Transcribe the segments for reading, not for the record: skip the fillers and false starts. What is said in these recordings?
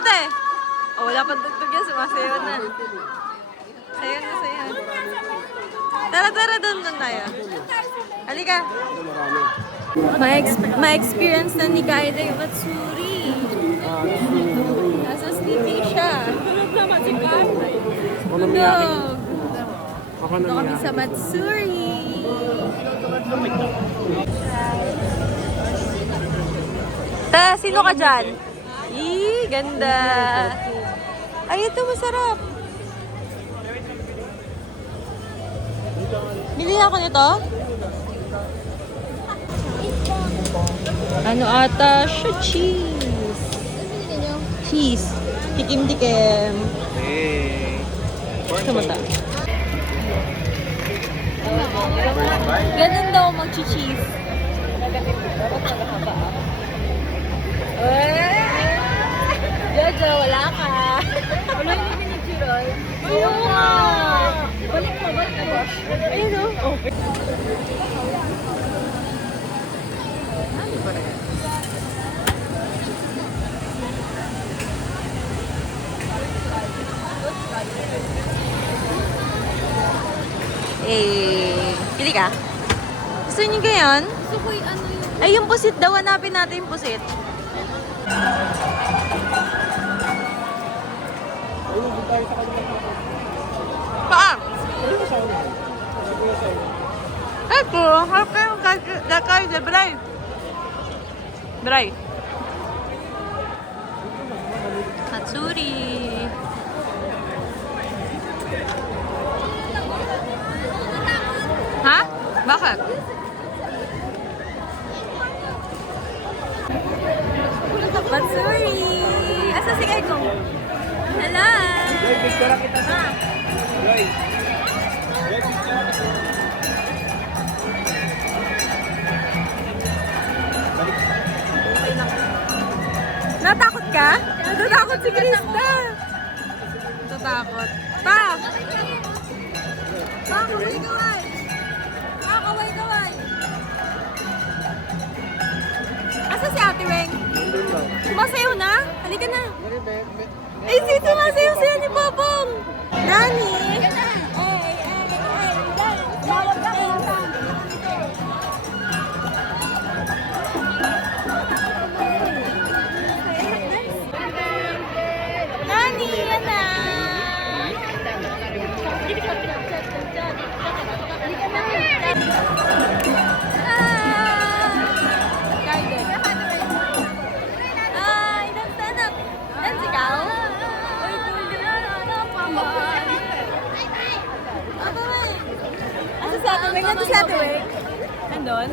ate! Oh, wala pang tugtog yan. Sumasayaw na. Sayaw na, sayaw. Tara, doon tayo. Halika. Ma-experience na ni Kaide yung Matsuri. Nasa sleepy siya. Tulog naman si Kaide. Tulog. Ito kami sa Matsuri. Ta, sino ka dyan? Ih, ganda. Ay, ito masarap. Bili ako nito. Ano ata siya? Cheese. Cheese. Tikim-tikim. Hey. Gusto mo ta? Ganun daw mag-cheese. Jojo, wala ka. Wala yung minichiroy. Oo nga. Balik mo. Ayun o. Pili ka? Gusto niyo gayon? Gusto ko yung ano yung... Ay, yung pusit daw. Hanapin natin yung pusit. Paan? Ito, harap kayo kakay de Bray. Bray. Matsuri. Ha? Bakit? Matsuri! Asa si Kaiko? Hello! Joy, picture kita na. Joy. Joy, picture kita. Natakot ka? Natatakot si Krista! Natatakot. Pa! Pa, kaway-kaway! Pa, kaway-kaway! Asa si Ate Weng? Sumasayaw na? Halika na! Eh, si sumasayaw siya ni Popong! Nani? Nani, yan na! Nandun si Ate Weng? Nandun?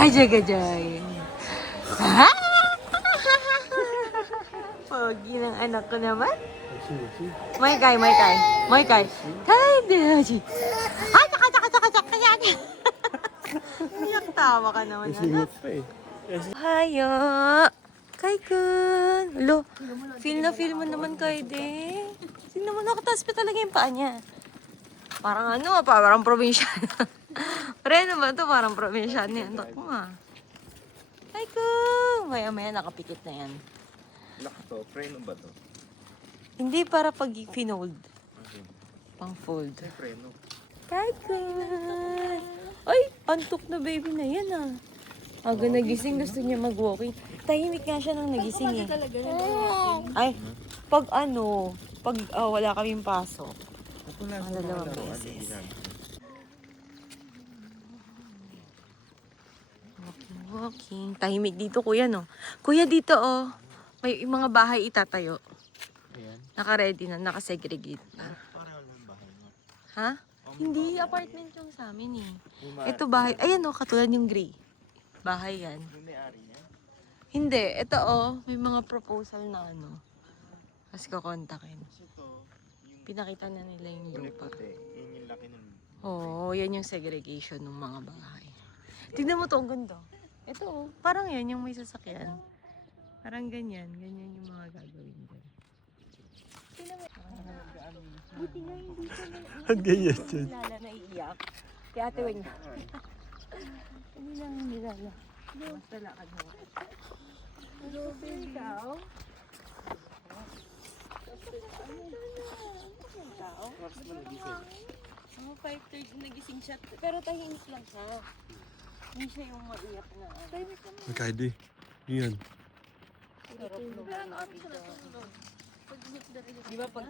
Ay, jagajay. Pogi ng anak ko naman. May kay. Kay, Daji. Ay, tsaka yan. Iyak tawa ka naman, anak. Hayo. Kay kun. Lo, feel mo naman kay de. Tingnan mo, nakataas pa talaga yung paa niya. Parang ano, parang probinsyano. Pero ano ba ito? Parang probinsyano yan. Anak mo ah. Ay ko! Maya-maya nakapikit na yan. Lock to. Preno ba to? Hindi para pag finold. Okay. Pang fold. Ay, preno. Ay ko! Ay! Antok na baby na yan ah. Aga nagising, gusto niya mag-walking. Tahimik nga siya nang nagising eh. Ay, pag wala kaming pasok. Dalawang beses. Walking. Tahimik dito, kuya, no? Kuya, dito, oh. May mga bahay itatayo. Naka-ready na, naka-segregate na. Ha? Hindi, apartment yung sa amin eh. Ito bahay, ayan oh, katulad yung gray. Bahay yan. Hindi, ito oh, may mga proposal na ano. Tapos kukontakin. Pinakita na nila yung lupa. Oo, yan yung segregation ng mga bahay. Tignan mo to, ang ganda. Ito oh, parang yan yung may sasakyan. Parang ganyan yung mga gagawin dyan. Buti nga hindi siya Ang ganyan dyan. nilala naiiyak. Kaya ate Weng. Hindi lang nilala. Basta lakad mo. Hello, ikaw? Oh, 5:30 nagising siya. Pero tahimik lang siya. Hindi siya yung maiyak na. Magkaido eh. Yun. Di ba pag...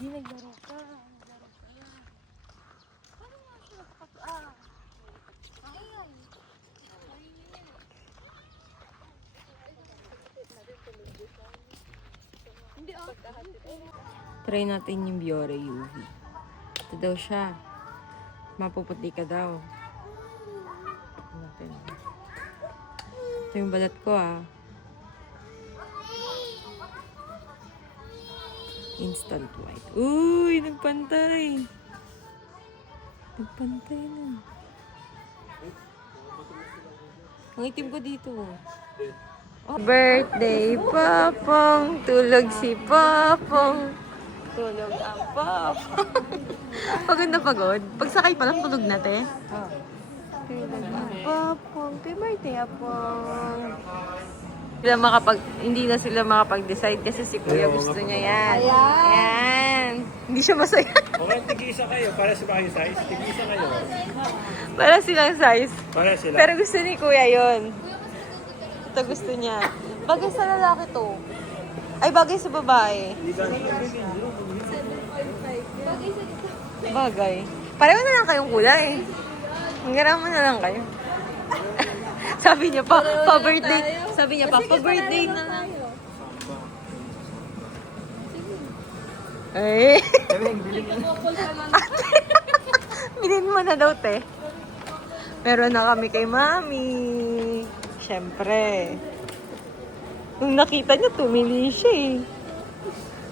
Di naglaro ka. Try natin yung Biore UV. Ito daw siya. Mapuputi ka daw. Natin. Ito yung balat ko ah. Instant white. Uy, nagpantay. Nagpantay na. Ang itim ko dito. Oh. Birthday, Papong. Tulog si Papong. Tulog ang Papong. Pagod na pagod. Pagsakay pa lang, tulog na, te. Tulog ang Papong. Happy birthday, Papong. Hindi na sila makapag-decide kasi si Kuya gusto niya yan. Ayan. Hindi siya masaya. Okay, tig-isa kayo. Para sa bahay size, tig-isa kayo. Para silang size. Para sila. Pero gusto ni Kuya yon. Ito gusto niya. Bagay sa lalaki to. Ay, bagay sa babae. Bagay. Pareho na lang kayong kulay. Manggaraman na lang kayo. Sabi niya pa-birthday. Sabi niya pa-birthday na lang. Eh. Bilhin mo na daw, te. Meron na kami kay Mami. Siyempre. Nung nakita niya, tumili siya eh.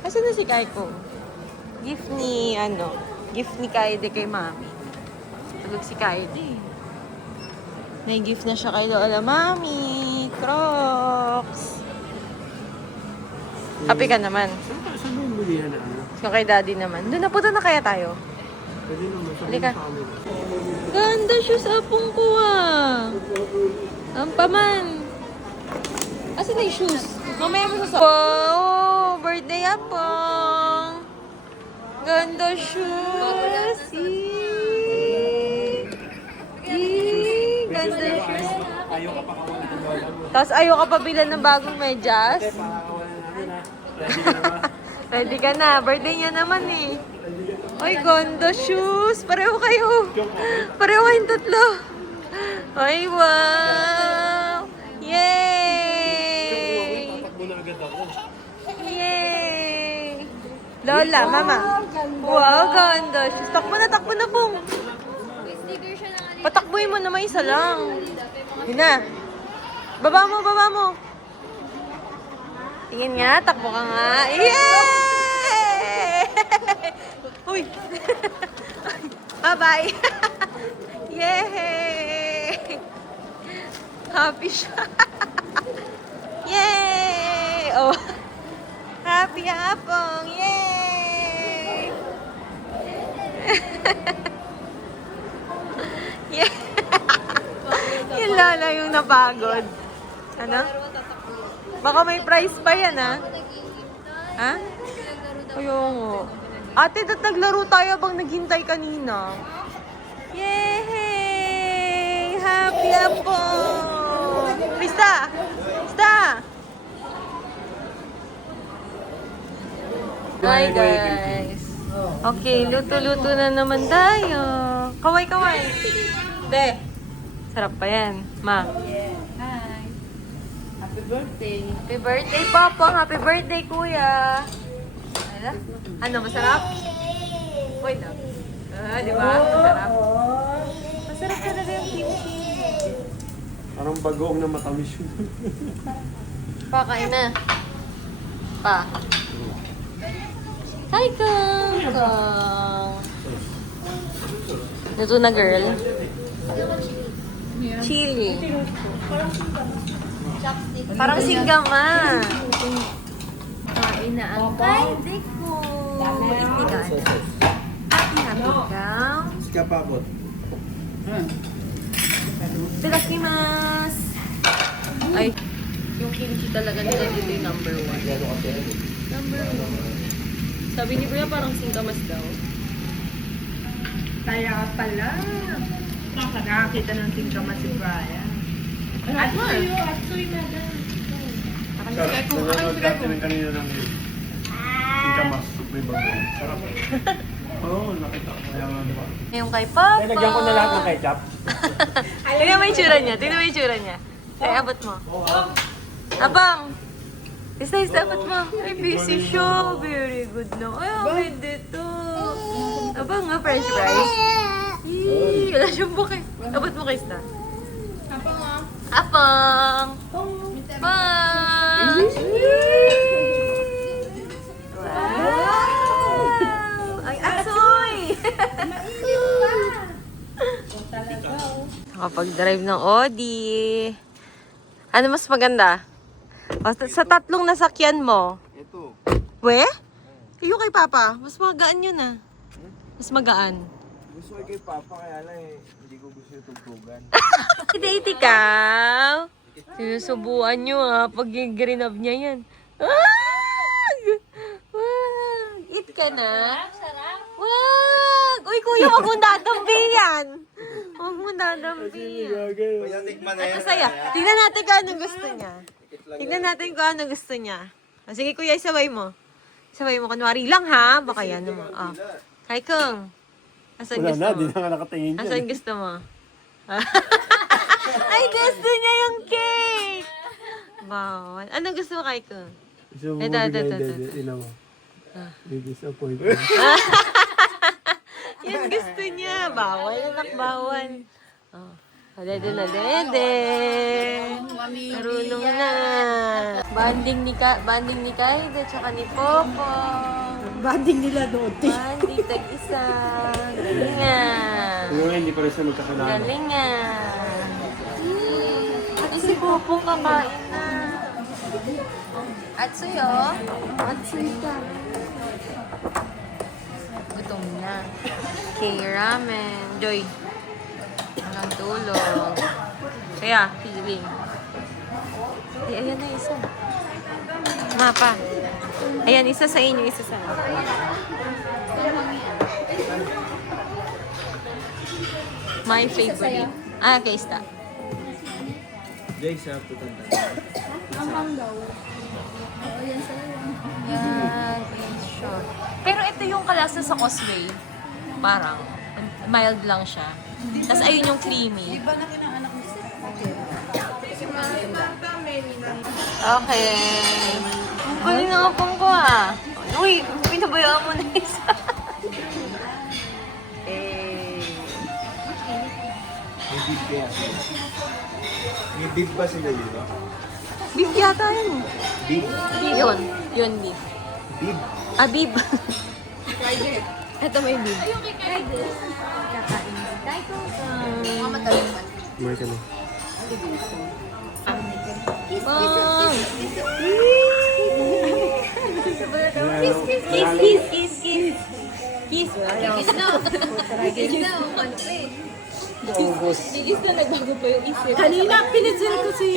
Kasi na si Kaiko? Gift ni Kaide kay Mami. Tulog si Kaide. May gift na siya kay Lola Mami. Crocs. Happy ka naman. Saan mo yung bilihan na ano? Yung kay Daddy naman. Doon na punta na kaya tayo. Pwede naman. Halika. Ganda shoes apong ko ah. Ang paman. Asan na yung shoes? Mamaya mo sa wow! Birthday apong! Ganda shoes! Ganda shoes. Ayaw ka pa kawalan ng lola mo. Tapos ayaw ka pa bilan ng bagong medyas. Pakakawalan namin ha. Ready ka na ba? Ready ka na. Birthday niya naman eh. Ay, ganda shoes. Pareho kayo. Pareho kayong tatlo. Ay, wow. Yay! Takbo na agad ako. Yay! Lola, mama. Wow, ganda shoes. Takbo na pong. Patakbuhin mo naman isa lang. Yun na. Baba mo. Tingin nga, takbo ka nga. Yay! Uy! Bye-bye! Yay! Happy siya. Yay! Oh! Happy hapong! Yay! Yay! Yung lala yung napagod. Ano? Baka may prize pa yan, ha? Ha? Ayun. Ate, naglaro tayo habang naghintay kanina. Yay! happy ako! Krista! Krista! Hi guys! Okay, luto-luto na naman tayo. Kaway-kaway. De, sarap pa yan. Ma. Hi. Happy birthday. Happy birthday, Papa. Happy birthday, Kuya. Ano, masarap? Uy, no. Di ba? Masarap. Masarap talaga yung kimchi. Parang bagoong na matamis yun. Pa, kain na. Pa. Hi, Kang. Kang. Luto na, girl. Chili. Parang singgaman. Kain na ang kaide ko. Itigaan. At nabigaw. Sikapapot. Itadakimasu. Ay, yung kimchi talaga nila dito yung number 1. Number 1. Sabi ni Kuya parang singkamas daw. Kaya pala. Nakakita ng singkamas si Brian. At Atsuy na daw. Nanonood dati ng kanina ng singkamas. May bagoong. Sarap. Oo, nakita ko. Kaya nga diba? yung kay Papa. Nilagyan ko na lahat ng ketchup. Tingnan mo yung tsura niya. Tingnan mo yung tsura niya. Ay, abot mo. Abang! Isa, abot mo. Ay, busy siya. Very good na. Ay, okay dito. Abang nga, french fries. Yee, wala siyang buki. Abot mo kay Sta. Apang! Apang! Wow! Ay, asoy! Kapag-drive ng Audi. Ano mas maganda? O, sa tatlong nasakyan mo. Ito. We? Yung kay Papa. Mas magaan yun ah. Mas magaan. Gusto ko kay Papa kaya lang hindi ko gusto yung tugtugan. Date ikaw. Sinusubuan nyo ah. Pag grinab niya yan. Wag! Wag! Eat ka na? Wag! Uy, kuya, wag mong dadambi yan. Huwag mong dadambi yan. Kaya tikman na Ay, yan. masaya. Tignan natin kung ano gusto niya. Tignan natin kung ano gusto niya. O, sige, kuya, isaway mo. Isaway mo. Kunwari lang, ha? Baka yan naman. Oh. Hi, Kung. Asan Wala gusto na, mo? di na nga nakatingin dyan. Asan gusto mo? Ay, gusto niya yung cake! Bawal. Anong gusto mo kay Kung? Gusto mo Ito, ilaw. May disappointment. Yan gusto niya. Bawal, anak, bawal. Oh. Dede na, dede. Marunong na. Banding ni Kaide, tsaka ni Popo. Banding nila doon. Banding, tag-isa. Galingan. Yung hindi pa rin siya magkakalala. Galingan. Ito si Popo kakain na. Atsuy, oh. Atsuy ka. Gutom na. K-ramen. Joy. Hanggang tulog. Kaya, feeling. Ay, ayan na isa. Mapa. Ayan, isa sa inyo, isa sa akin. My favorite. Ah, kay Sta. Jay, sa putanda. Yan, is short. Pero ito yung kalasa sa Causeway. Parang, mild lang siya. Tapos ayun yung creamy. Okay. Ang galing na apang ko ah. Uy, pinabayaan mo na isa. May bib kaya sila. May bib ba sila yun? Beef yata yun. Bib? Yun. Yun, beef. Bib? Ah, beef. Ito may beef. Kakain. Dahil ko. May ka na. Mom! Kiss, kiss, kiss, kiss. Kiss. Kiss na. Kiss na. Kiss na, nagbago pa yung isip. Kanina, pinitsil ko si...